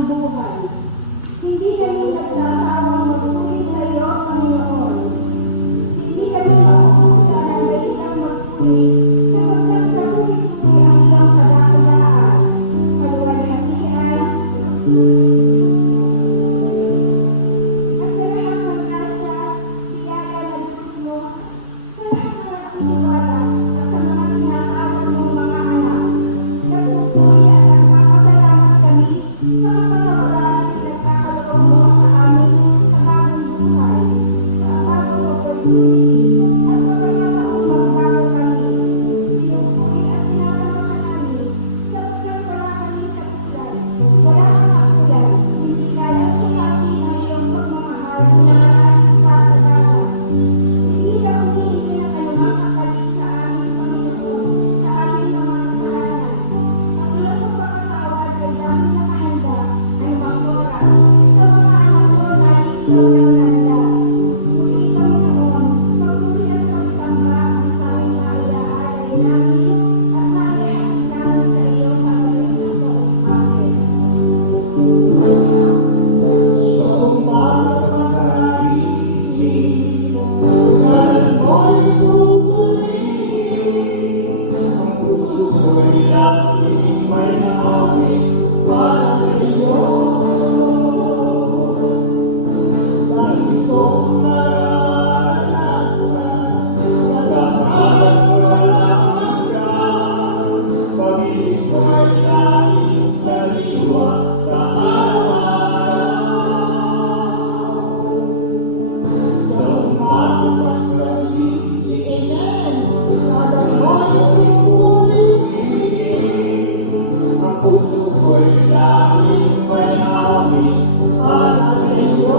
aming buhay. Hindi kami nagsasawang magpuri sa iyo, Panginoon. Hindi kami mag-uusa ng dahilang magpuri sapagkat napuwi-puwi ang iyong kadakilaan, kaluwalhatian, at sa lahat ng grasya, biyaya na loob mo, sa lahat ng nakikipala at sa mga tinatawag mong mga anak. Nagpupuri at nagpapasalamat kami sa kapatawaran at pinagkakaloob mo sa amin sa bagong buhay, sa bagong opportunity, at pagkakataong magbago kami. Pinupuri at sinasamahan namin sapagkat wala kaming katulad, wala kang katulad, hindi kayang sukati ang iyong pagmamahal na narating pa sa dagat. Hindi ka humihingi ng anumang kapalit sa aming Panginoon, sa aming mga kasalanan. Ang iyong pagpapatawad ay dahil nakahanda anumang oras sa mga anak mo na naliligaw ng landas. Muli, Panginoon, pagpuri at pagsamba ang tanging nailaalay namin at naihahagi namin sa iyo sa galing ito. Amen. Sa umaga naisip, ulan mo'y pupuri. Ang puso ko'y laging may awit para sa'yo. Lagi kong naranasan, nagkakalat walang hanggan. Pag-ibig ko'y laging sariwa sa sa umaga pag-iisinan, kada mo'y pupuri. Ang puso ko'y laging may awit para sa'yo.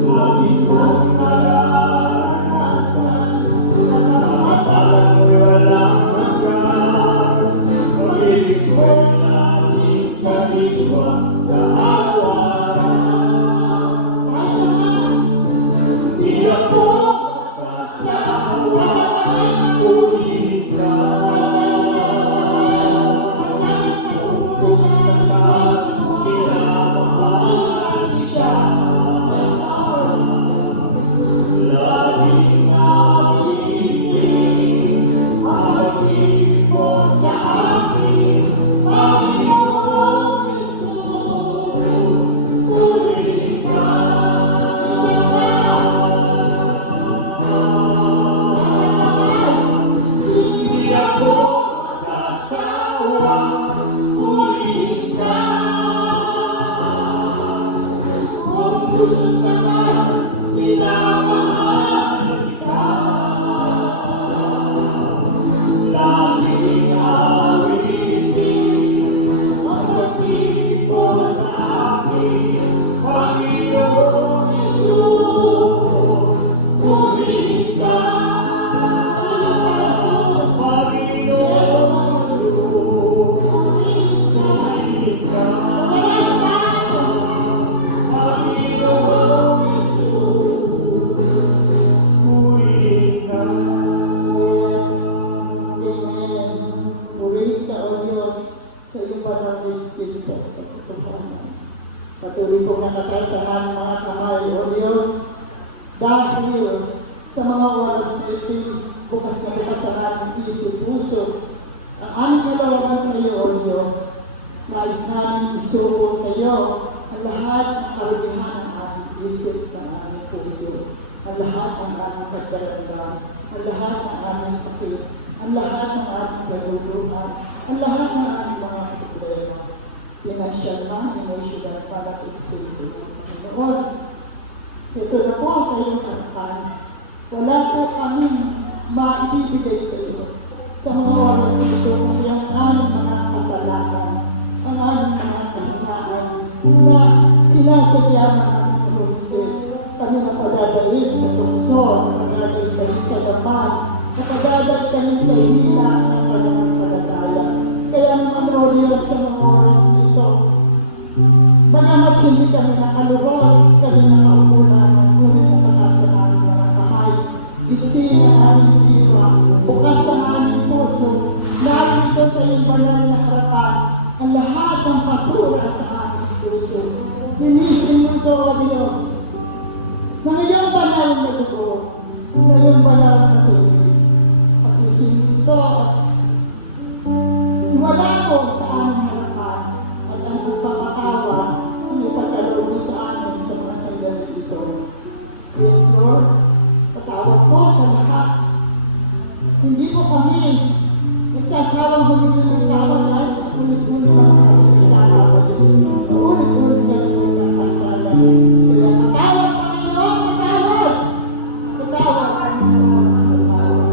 Lagi kong naranasan, nakakatalan mo'y walang hanggan. Pag-ibig ko'y laging sariwa sa di ako masasawa, purihin ka. Kung natas, pinamahal siya. Laging nabitin ang pag-ibig mo sa akin, Panginoong Jesus. Purihin ka. Di ako masasawa, purihin ka. Kung gusto ka man, minamahal kita. Laging awitin ang pag-ibig mo sa akin, Panginoong Jesus. Purihin ka. Patuloy kong nakatasahan mga kamay, O Diyos, dahil sa mga oras na ito, bukas na bukas ang aming isip puso, ang aming kalawagan sa iyo, O Diyos. Nais namin isuko sa iyo ang lahat ng karulihan ng aming isip ng aming puso, ang lahat ng aming pagdaramdam, ang lahat ng aming sakit, ang lahat ng aming kaguluhan, ang lahat ng aming mga problema. Pinasyal man, emosyonal para Espiritu. Panginoon, ito na po sa iyong harapan. Wala po kaming maibibigay sa iyo sa mga oras na ito, kundi ang aming mga kasalanan, ang aming mga kahinaan na sinasadya ng aming kaluhindi. Kami napadadalhin sa tukso, napadadalhin kami sa dapat, napadadalhin kami sa hila ng pagdadala. Kaya naman, O Diyos, sa mga oras na ito, bagamat hindi kami nakaluwag, kami nakaupo lamang, ngunit natakasan namin mga kamay, isin ang aming diwa, bukas ang aming puso, narito sa iyong banal na harapan, ang lahat ng basura sa aming puso. Linisin mo ito, O Diyos, na ngayong banal na dugo, ngayong banal na tubig. Tapusin mo ito at iwala ko sa aming harapan at ang pagpapatawa ang ipagkaloob sa amin sa mga sandali ito. Yes, Lord, patawad po sa lahat. Hindi po kami nagsasawang humingi ng tawad dahil ulit-ulit ang kami tinatawad. Ulit-ulit kami nagkakasala. Kaya patawad, Panginoon, patawad! Patawad, Panginoon, patawad.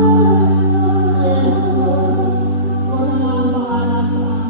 Thank you.